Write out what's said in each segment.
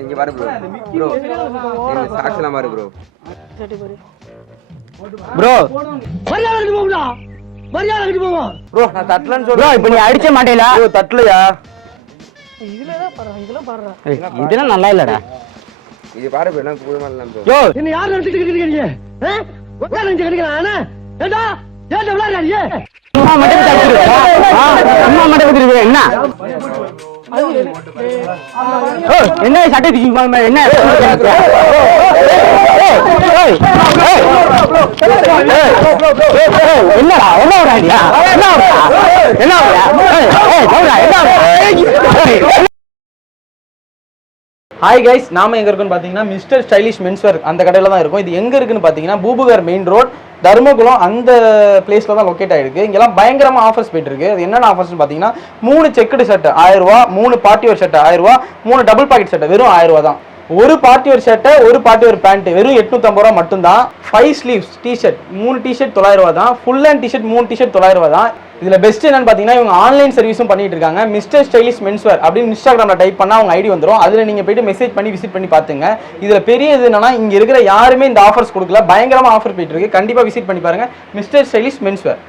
இங்க பாரு bro bro இந்த சாக்ஸ் எல்லாம் பாரு ப்ரோ ப்ரோ ப்ரோ நான் தட்டலன்னு ப்ரோ இப்போ நீ அடிச்ச மாட்டேல? ப்ரோ தட்டலையா? இதெல்லாம் நல்லா இல்லடா. இது பாரு ப்ரோ எனக்கு புரிய மாதிரி ப்ரோ யோ என்ன யார் நினைச்சிட்டு இருக்கீங்க ஆ? உட்கார நினைச்சு கிடைக்கிறா ஏண்டா? ஏண்டா விளையாடுறியா சும்மா மட்டும் தடுத்துருக்க சும்மா மட்டும் தடுத்துருக்க என்ன? என்ன சட்டை தூக்கி என்ன என்னடா என்ன என்ன என்ன ஹாய் கைஸ் நாம எங்கே இருக்குன்னு பார்த்தீங்கன்னா மிஸ்டர் ஸ்டைலிஷ் மென்ஸ்வேர் அந்த கடையில் தான் இருக்கும். இது எங்கே இருக்குன்னு பார்த்தீங்கன்னா பூபுகர் மெயின் ரோட் தர்மகுளம் அந்த பிளேஸில் தான் லொக்கேட் ஆகிருக்கு இங்கெல்லாம் பயங்கரமாக ஆஃபர்ஸ் போயிட்டுருக்கு. அது என்னென்ன ஆஃபர்ஸ் பார்த்தீங்கன்னா மூணு செக்குடு ஷர்ட் ஆயிரம் ரூபா மூணு பார்ட்டி ஒரு ஷர்ட் ஆயிரம் ரூபா மூணு டபுள் பாக்கெட் ஷர்ட் வெறும் ஆயிரரூவா தான். ஒரு பார்ட்டி ஒரு ஷர்ட்டை ஒரு பார்ட்டி ஒரு பேண்ட்டு வெறும் எட்நூத்தம்பது ரூபா மட்டும்தான். ஃபைவ் ஸ்லீவ்ஸ் டிஷர்ட் மூணு டிஷர்ட் தொள்ளாயிரம் ரூபா தான். ஃபுல் அண்ட் டிஷர்ட் மூணு டிஷர்ட் தொள்ளாயிரரூவா தான். இதுல பெஸ்ட் என்னன்னு பாத்தீங்கன்னா இவங்க ஆன்லைன் சர்வீஸும் பண்ணிட்டு இருக்காங்க. மிஸ்டர் ஸ்டைலிஷ் மென்ஸ்வேர் அப்படின்னு இன்ஸ்டாகிராம்ல டைப் பண்ணா அவங்க ஐடி வந்துரும். அதுல நீங்க போயிட்டு மெசேஜ் பண்ணி விசிட் பண்ணி பாத்துங்க. இதுல பெரிய இது என்னன்னா இங்க இருக்கிற யாருமே இந்த ஆஃபர்ஸ் கொடுக்கல. பயங்கரமா ஆஃபர் போயிட்டு இருக்கு. கண்டிப்பா விசிட் பண்ணி பாருங்க. மிஸ்டர் ஸ்டைலிஷ் மென்ஸ்வேர்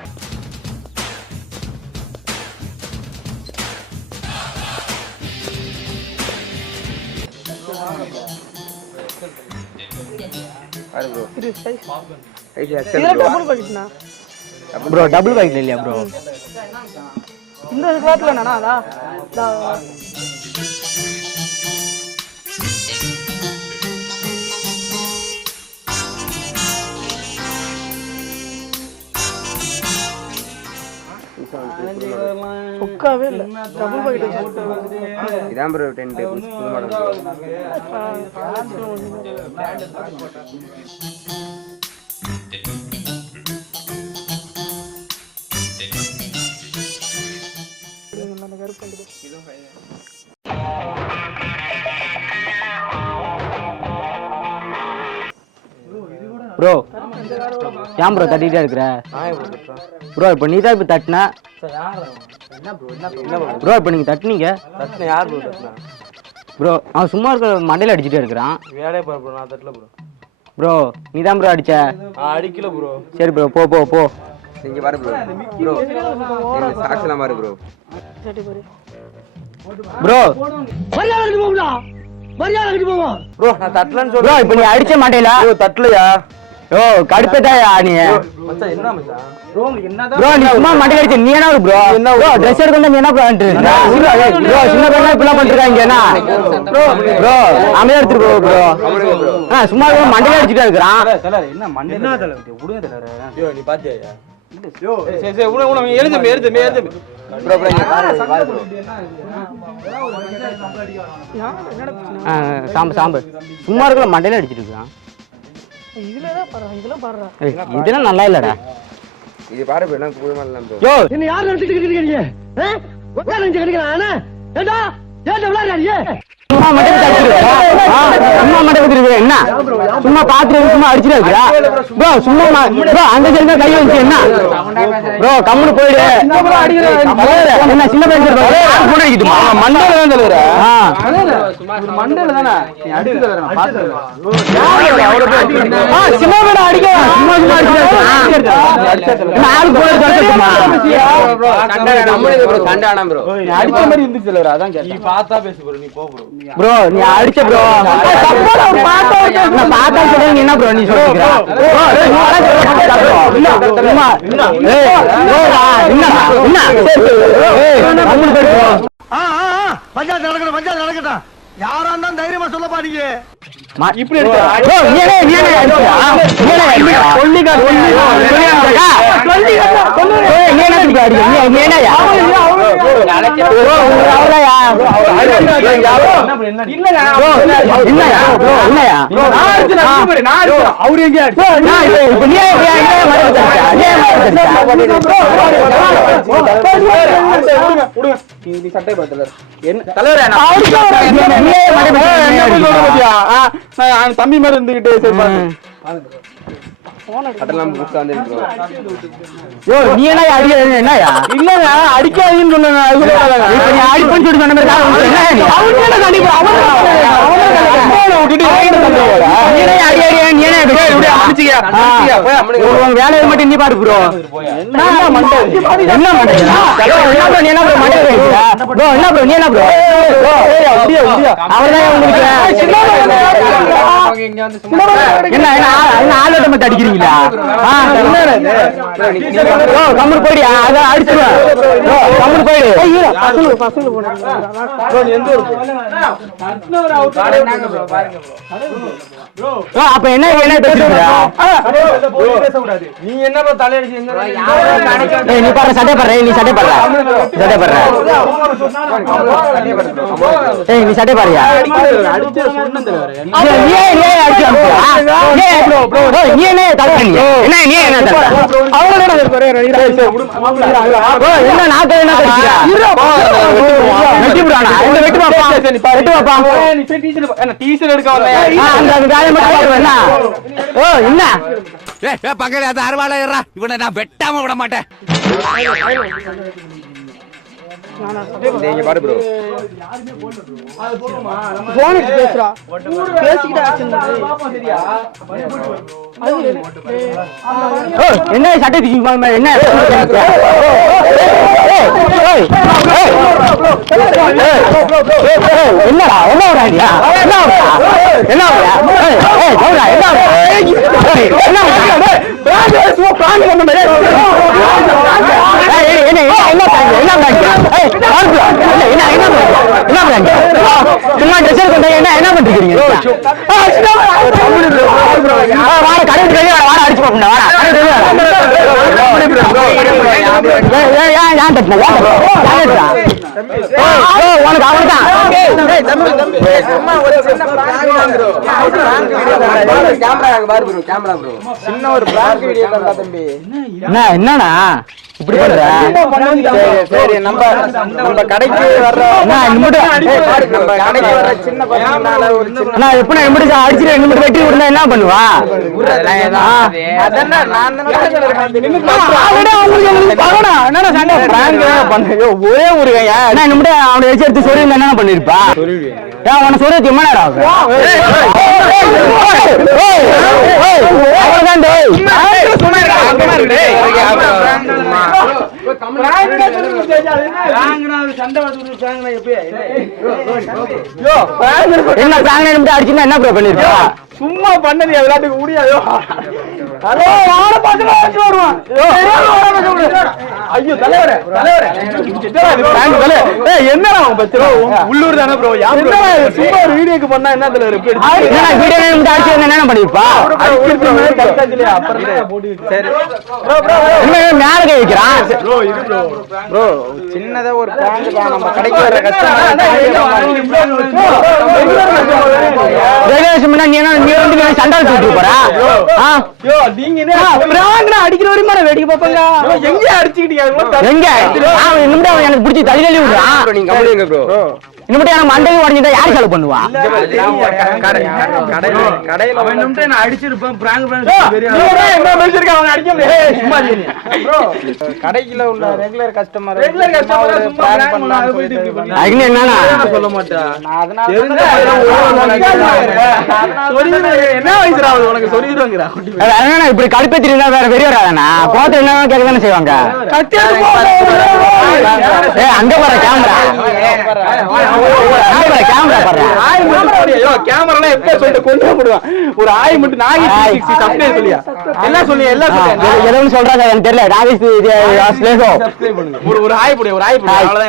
பாரு ப்ரோ இது இதுல டபுள் பாக்கெட்னா ப்ரோ டபுள் பாக்கெட் இல்லையா ப்ரோ இந்த கிளாத்ல என்னன்னா அதா இதா, சொக்காவே இல்ல டபுள் பாக்கெட் இதான் ப்ரோ டென்ட் புது மாடல் ப்ரோ ப்ரோ ஏன் ப்ரோ தட்டிட்டே இருக்கிற ப்ரோ இப்போ நீ தான் இப்போ தட்டின ப்ரோ இப்போ நீங்கள் தட்டுனீங்க தட்டுன யார் ப்ரோ தட்டுனா ப்ரோ அவன் சும்மா இருக்க மண்டையில் அடிச்சுட்டே இருக்கிறான். வேலையை பாரு ப்ரோ நான் தட்டல ப்ரோ ப்ரோ நீ தான் ப்ரோ அடிச்ச. அடிக்கல ப்ரோ சரி ப்ரோ போ போ போ. இங்க பாரு ப்ரோ ப்ரோ எல்லாம் பாரு ப்ரோ ப்ரோ ப்ரோ நான் தட்டலன்னு ப்ரோ இப்போ நீ அடிச்ச மாட்டேல? ப்ரோ தட்டலையா? ஓ கடுப்பேதாயா நீ? மச்சான் என்ன மச்சான்? ப்ரோ உங்களுக்கு என்னதான் ப்ரோ நீ சும்மா மண்டையில் அடிச்ச நீ என்ன ப்ரோ என்ன ப்ரோ ட்ரெஸ் எடுக்க வந்தா நீ என்ன ப்ரோ ப்ரோ சின்ன பையன் இப்படிலாம் பண்ணிருக்காங்க என்ன? ப்ரோ ப்ரோ அமைதியா எடுத்துட்டு போ ப்ரோ ஆ சும்மா இருக்க அடிச்சுட்டே என்ன மண்டை என்ன தலை? விடுங்க தலை ஐயோ நீ பாத்தியா? யோ சரி சரி உன உன எழுந்து எழுந்து எழுந்து. ப்ரோ ப்ரோ இங்க பாரு இங்க பாரு ப்ரோ ஆ, சாம்பு சாம்பு. சும்மா இருக்கிற மண்டையில அடிச்சிட்டு இருக்கான். இதுல தான் பாரு இதெல்லாம் பாரு ஏய், இதெல்லாம் நல்லா இல்லடா. இது பாரு மாதிரி ப்ரோ யோ! என்ன யார் நினைச்சிட்டு இருக்கீங்க ஆ? ஏண்டா? விளையாடுறியா சும்மா மட்டும் தடுத்துருக்க? சும்மா மட்டும் தடுத்துருக்க? என்ன? சும்மா பாத்துட்டு சும்மா அடிச்சுட்டு ப்ரோ சும்மா ப்ரோ அந்த சைடு கை வந்துச்சு. என்ன? ப்ரோ கம்முனு போயிடு. என்ன சின்ன பையன் மண்டையில தான் தலைவர. ஆ மண்டையில தானே? நீ அடிச்சு தலைவர நான் பாத்துறேன் அடிக்க. சும்மா சும்மா அடிச்சுட்டு இருக்கிறான். நாலு போல தடுக்கட்டுமா ப்ரோ சண்டானா ப்ரோ நீ அடிச்ச மாதிரி இருந்துச்சு தலைவர அதான் கேட்டேன். நீ பார்த்தா பேசு ப்ரோ நீ போ ப்ரோ ப்ரோ நீ அடிச்ச ப்ரோ நான் பார்த்தா சொல்றேன் நீ என்ன ப்ரோ நீ சொல்லிக்கிற ப்ரோ நீ ஏய் பஞ்சாயத்து நடக்கட்டும் யாரா இருந்தாலும் தைரியமா சொல்லப்பா நீங்க இப்படி அவரு எங்க விடுங்க விடுங்க. நீ சட்டை பார்த்தல என்ன தலைவரே நான் தம்பி மாதிரி இருந்துகிட்டே சரி அடிக்காதுன்னு சொன்ன அடிப்பன்னு சொல்லி சொன்ன வேலையை மட்டும் நீ பாரு என்ன என்ன ப்ரோ நீ என்ன ப்ரோ மண்டை ப்ரோ என்ன ப்ரோ நீ என்ன ப்ரோ அவர்தான் உங்களுக்கு என்ன என்ன ஆ- என்ன ஆளோட்ட மட்டும் அடிக்கிறீங்களா? ஆ, ப்ரோ கம்முனு போயிடு அதான் அடிச்சுடுவேன் ப்ரோ கம்முனு போயிடு. பசங்க பசங்க போனாங்க ப்ரோ, அப்ப என்ன என்ன பேசுறீங்க? நீ என்ன bro தலையடிச்சு எங்க ஏய், நீ பாரு சட்டை பாரு நீ சட்டை பாரு சட்டை பாரு ஏய் நீ சட்டை பாருயா அடிச்சு நீ நீ? என்ன நீ என்ன என்ன என்ன கடிக்கிறா? வெட்டி பாப்பா. எடுக்க அந்த அந்த வேலையை மட்டும் என்ன? ஓ, என்ன பக்கத்துல அந்த அறுவாளையரா இவனை நான் வெட்டாம விட மாட்டேன் நீங்க பாரு ப்ரோ போன் எடுத்து பேசுறா பேசிக்கிட்டு என்ன சட்டை தூக்கி என்ன என்னடா என்ன விடாடியா என்ன என்ன என்ன என்ன விடா? ஏய், ஏய், என்ன என்ன என்ன prank? என்ன prank? ஏய், பாருங்க. என்ன என்ன என்ன prank? என்ன prank? ஆ, சும்மா ட்ரெஸ் வந்தா என்ன என்ன பண்ணிருக்கீங்க வாடா கடை விட்டு வாடா, அடிச்சு பாப்போம்டா வாடா. ஏன் உனக்கு அவனுதான் என்னண்ணா? இப்படி பண்ற சரி, சரி நம்ம நம்ம கடைக்கு வர்ற நம்ம கடைக்கு வர்ற சின்ன பசங்கனால ஒரு சின்ன அண்ணா எப்படி எப்படி அடிச்சுட்டு வெட்டி என்ன பண்ணுவா அதென்ன நான் ஒரே ஒரு என்ன நிமிடம் அவனை வச்சு எடுத்து சொல்லி என்ன பண்ணிருப்பா உன சொல்றது எம்ம நேரம் ஆகும்? அவ்வளவுதான். என்ன நிமிடம் அடிச்சுன்னா என்ன ப்ரோ பண்ணிருப்பா சும்மா பண்ணது விளையாட்டுக்கு முடியாதோ. ஹலோ பசங்க வச்சு வருவான் ஐயோ தலைவரே தலைவரே என்னடா அவன் பச்சரோ உள்ளூர் தானே ப்ரோ சும்மா ஒரு வீடியோக்கு பண்ணா என்ன தலைவர்? வீடியோ பண்ணிருப்பா? மேல கை வைக்கிறான்? சின்னதா ஒரு நம்ம கடைக்கு வர நீ என்ன நீ வந்து நீ சண்டால் தூக்கிட்டு போறா? ஆ? அடிக்கிற வரையும் நான் வேடிக்கை பார்ப்பாங்க. எங்க அடிச்சுக்கிட்டீங்க? எங்க? அவன் நிமிடம் அவன் எனக்கு பிடிச்சி தள்ளி தள்ளி விடுறான் நீங்க ப்ரோ. மண்டைக்கு உடஞ்சிட்டா யார் செலவு பண்ணுவா? கடையில கடைக்குள்ள உள்ள regular customer regular customer prank பண்ணலாம் அதுக்குன்னு என்னன்னா சொல்ல மாட்டேன் என்ன வயசுல ஆகுது உனக்கு சொல்லிடுவாங்கடா வேற என்னண்ணா இப்படி கடுப்பேத்தி இருந்தா வேற வெளியே வராதானா கோத்த என்ன கேட்க தானே செய்வாங்க ஏ அங்க பாரு கேமரா பாரு கேமரா கேமராலாம் எப்ப சொல்லிட்டு கொண்டு போடுவான் ஒரு ஆய் மட்டும் நாகி ஆய். சப்ளை சொல்லியா? எல்லாம் சொல்லி எல்லாம் சொல்லி எதுவும் சொல்றாங்க எனக்கு தெரியல. நாகேஷ் ஒரு ஒரு ஆய் போடு ஒரு ஆய் போடு. அவ்வளவுதான்.